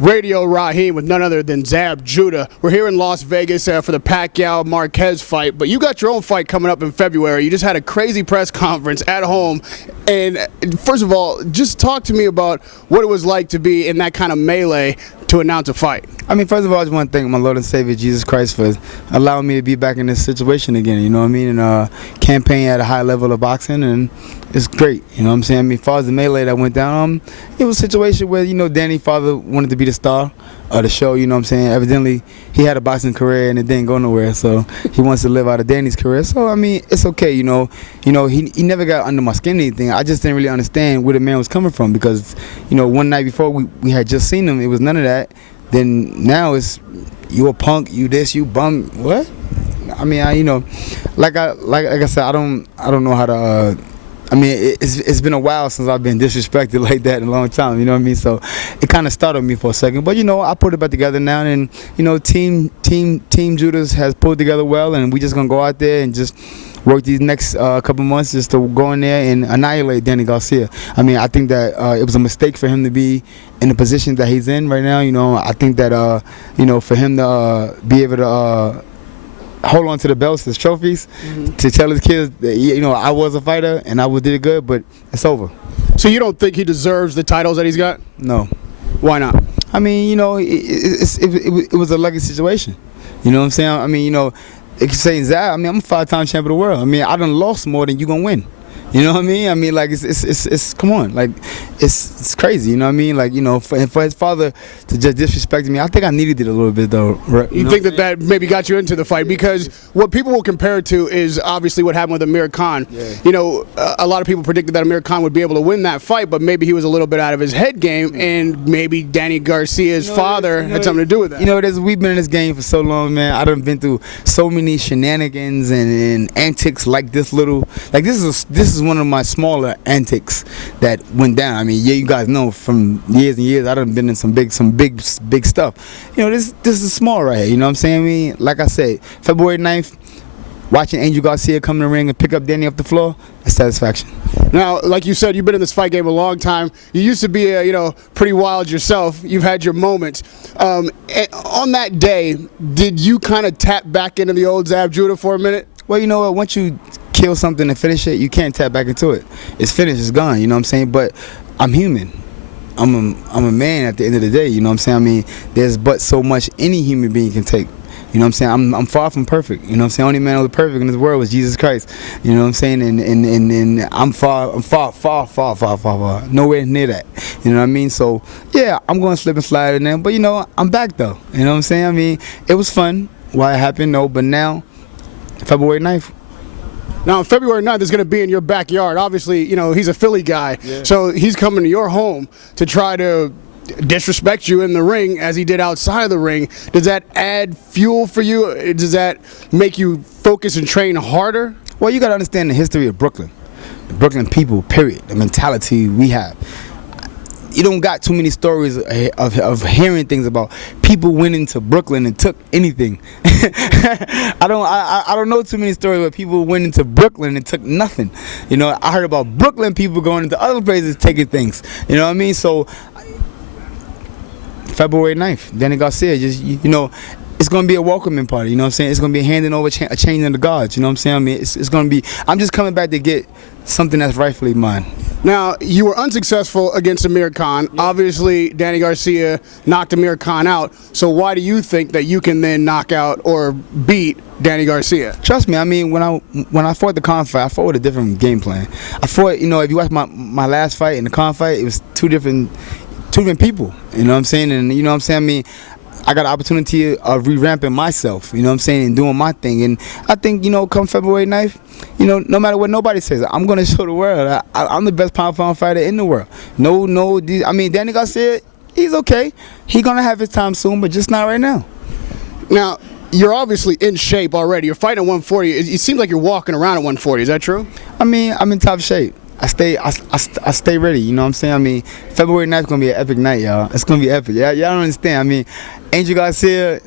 Radio Rahim with none other than Zab Judah. We're here in Las Vegas for the Pacquiao Marquez fight, but you got your own fight coming up in February. You just had a crazy press conference at home, and first of all, just talk to me about what it was like to be in that kind of melee to announce a fight. I mean, first of all, I just want to thank my Lord and Savior Jesus Christ for allowing me to be back in this situation again, you know what I mean, and campaign at a high level of boxing, and it's great, you know what I'm saying. I mean, as far as the melee that went down, it was a situation where, you know, Danny's father wanted to be the star of the show, you know what I'm saying. Evidently, he had a boxing career and it didn't go nowhere, so he wants to live out of Danny's career. So, I mean, it's okay, you know. He never got under my skin or anything. I just didn't really understand where the man was coming from because, you know, one night before we had just seen him, it was none of that. Then now it's, you a punk, you this, you bum, what? I mean, you know, like I said, I don't know how to. I mean, it's been a while since I've been disrespected like that in a long time, you know what I mean? So it kind of startled me for a second. But, you know, I put it back together now, and, you know, Team Judas has pulled together well, and we just going to go out there and just work these next couple months just to go in there and annihilate Danny Garcia. I mean, I think that it was a mistake for him to be in the position that he's in right now. You know, I think that, you know, for him to be able to hold on to the belts, his trophies, to tell his kids that, you know, I was a fighter and I did it good, but it's over. So you don't think he deserves the titles that he's got? No. Why not? I mean, you know, it was a lucky situation. You know what I'm saying? I mean, you know, if you say Zab, I mean, I'm a 5-time champion of the world. I mean, I done lost more than you gonna win. You know what I mean? I mean, like, it's come on, like, it's crazy. You know what I mean? Like, you know, for his father to just disrespect me, I think I needed it a little bit though. Right? You think that maybe got you into the fight? Because what people will compare it to is obviously what happened with Amir Khan. Yeah. You know, a lot of people predicted that Amir Khan would be able to win that fight, but maybe he was a little bit out of his head game, and maybe Danny Garcia's father had something to do with that. You know, we've been in this game for so long, man. I done been through so many shenanigans and antics like this little, like this is one of my smaller antics that went down. I mean, yeah, you guys know from years and years I done been in some big stuff. You know, this is small right here, you know what I'm saying? I mean, like I said, February 9th, watching Angel Garcia come in the ring and pick up Danny off the floor, it's satisfaction. Now, like you said, you've been in this fight game a long time. You used to be, you know, pretty wild yourself. You've had your moments. On that day, did you kind of tap back into the old Zab Judah for a minute? Well, you know what, once you kill something and finish it, you can't tap back into it. It's finished, it's gone, you know what I'm saying? But I'm human. I'm a man at the end of the day, you know what I'm saying? I mean, there's but so much any human being can take. You know what I'm saying? I'm far from perfect. You know what I'm saying? Only man who was perfect in this world was Jesus Christ. You know what I'm saying? And I'm far, nowhere near that. You know what I mean? So yeah, I'm going to slip and slide in there. But you know, I'm back though. You know what I'm saying? I mean, it was fun while it happened, no. But now, February 9th. Now, February 9th is going to be in your backyard. Obviously, you know, he's a Philly guy, so he's coming to your home to try to disrespect you in the ring as he did outside of the ring. Does that add fuel for you? Does that make you focus and train harder? Well, you got to understand the history of Brooklyn. The Brooklyn people, period. The mentality we have. You don't got too many stories of hearing things about people winning to Brooklyn and took anything. I don't know too many stories where people went into Brooklyn and took nothing. You know, I heard about Brooklyn people going into other places taking things. You know what I mean? So February 9th, Danny Garcia, just, you know, it's going to be a welcoming party, you know what I'm saying? It's going to be handing over a change of the guards, you know what I'm saying? I mean, it's going to be, I'm just coming back to get something that's rightfully mine. Now, you were unsuccessful against Amir Khan. Yeah. Obviously, Danny Garcia knocked Amir Khan out. So why do you think that you can then knock out or beat Danny Garcia? Trust me, I mean, when I fought the Khan fight, I fought with a different game plan. I fought, you know, if you watch my last fight and the Khan fight, it was two different people, you know what I'm saying? And you know what I'm saying? I mean, I got an opportunity of revamping myself, you know what I'm saying, and doing my thing. And I think, you know, come February 9th, you know, no matter what nobody says, I'm going to show the world I'm the best pound-for-pound fighter in the world. I mean, Danny Garcia, he's okay. He's going to have his time soon, but just not right now. Now, you're obviously in shape already. You're fighting at 140. It seems like you're walking around at 140. Is that true? I mean, I'm in top shape. I stay ready, you know what I'm saying? I mean, February 9th is going to be an epic night, y'all. It's going to be epic. Y'all don't understand. I mean, Angel Garcia,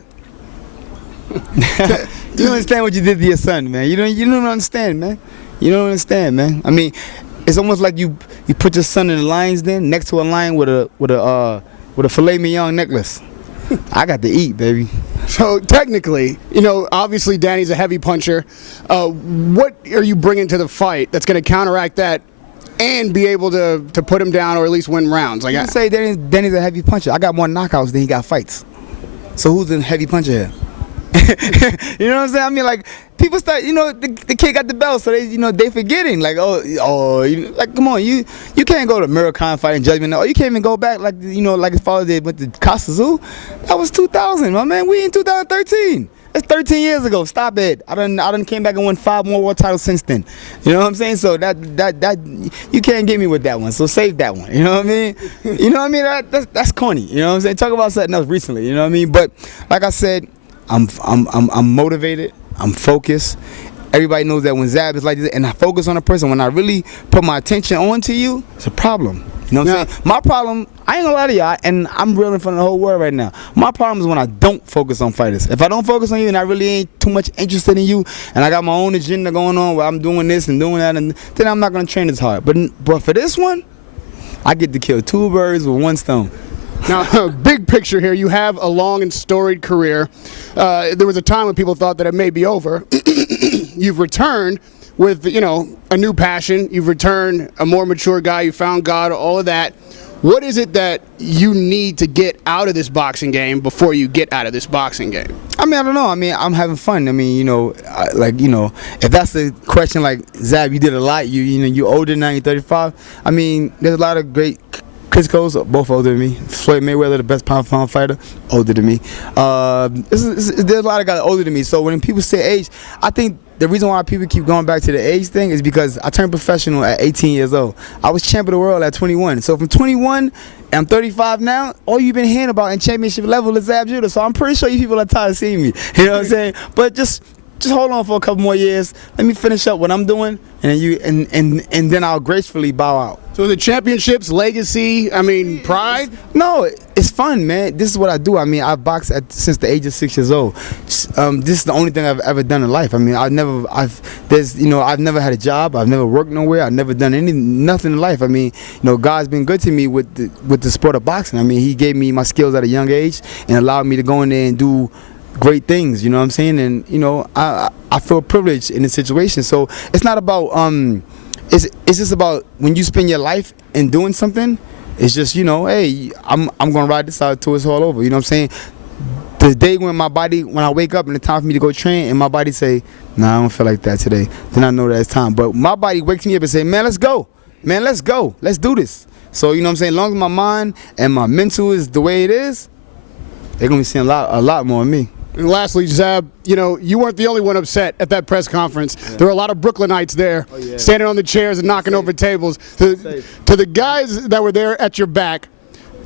you don't understand what you did to your son, man. You don't understand, man. You don't understand, man. I mean, it's almost like you put your son in a lion's den next to a lion with a with a filet mignon necklace. I got to eat, baby. So technically, obviously Danny's a heavy puncher. What are you bringing to the fight that's going to counteract that and be able to put him down or at least win rounds? Like I say, Danny's a heavy puncher. I got more knockouts than he got fights. So who's the heavy puncher here? You know what I'm saying? I mean, like, people start, the kid got the belt, so they forgetting. Like, like, come on, you can't go to Miracan fight and Judgment. You can't even go back like his father did with the Costa Zoo. That was 2000, my man. We in 2013. That's 13 years ago. Stop it. I done came back and won 5 more world titles since then. You know what I'm saying? So that you can't get me with that one. So save that one. You know what I mean? You know what I mean? That's corny. You know what I'm saying? Talk about something else recently. You know what I mean? But like I said, I'm motivated. I'm focused. Everybody knows that when Zab is like this, and I focus on a person, when I really put my attention onto you, it's a problem. You know what I'm saying? My problem, I ain't gonna lie to y'all, and I'm real in front of the whole world right now. My problem is when I don't focus on fighters. If I don't focus on you and I really ain't too much interested in you, and I got my own agenda going on where I'm doing this and doing that, and then I'm not gonna train as hard. But for this one, I get to kill 2 birds with 1 stone. Now, big picture here, you have a long and storied career. There was a time when people thought that it may be over. You've returned with, a new passion. You've returned a more mature guy. You found God, all of that. What is it that you need to get out of this boxing game before you get out of this boxing game? I mean, I don't know. I mean, I'm having fun. I mean, if that's the question, like, Zab, you did a lot. You're older now, you're 35. I mean, there's a lot of great Chris Cole's both older than me. Floyd Mayweather, the best pound-for-pound fighter, older than me. There's a lot of guys older than me. So when people say age, I think the reason why people keep going back to the age thing is because I turned professional at 18 years old. I was champ of the world at 21. So from 21, and I'm 35 now, all you've been hearing about in championship level is Zab Judah. So I'm pretty sure you people are tired of seeing me. You know what I'm saying? But just hold on for a couple more years. Let me finish up what I'm doing, and then I'll gracefully bow out. So the championships, legacy, pride? No, it's fun, man. This is what I do. I mean, I've boxed since the age of 6 years old. This is the only thing I've ever done in life. I mean, I've never had a job. I've never worked nowhere. I've never done nothing in life. I mean, God's been good to me with the sport of boxing. I mean, He gave me my skills at a young age and allowed me to go in there and do great things, you know what I'm saying? And I feel privileged in this situation. So it's not about it's just about when you spend your life in doing something. It's just hey, I'm gonna ride this out till it's all over. You know what I'm saying? The day when I wake up and it's time for me to go train, and my body say, nah, I don't feel like that today, then I know that it's time. But my body wakes me up and say, man, let's go, let's do this. So you know what I'm saying? As long as my mind and my mental is the way it is, they're gonna be seeing a lot more of me. And lastly, Zab, you weren't the only one upset at that press conference. Yeah. There were a lot of Brooklynites there, standing on the chairs and knocking over tables. To the guys that were there at your back,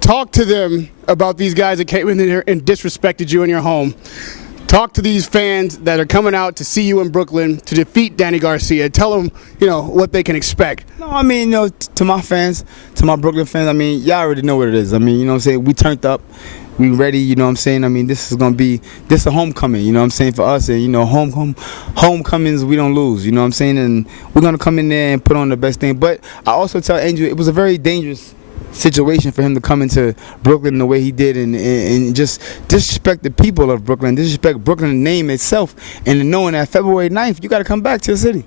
talk to them about these guys that came in here and disrespected you in your home. Talk to these fans that are coming out to see you in Brooklyn to defeat Danny Garcia. Tell them, what they can expect. No, I mean, to my fans, to my Brooklyn fans, I mean, y'all already know what it is. I mean, you know what I'm saying? We turned up. We ready, you know what I'm saying? I mean, this is a homecoming, you know what I'm saying, for us. And, homecomings, we don't lose, you know what I'm saying? And we're going to come in there and put on the best thing. But I also tell Angel, it was a very dangerous situation for him to come into Brooklyn the way he did and just disrespect the people of Brooklyn, disrespect Brooklyn name itself, and knowing that February 9th, you got to come back to the city.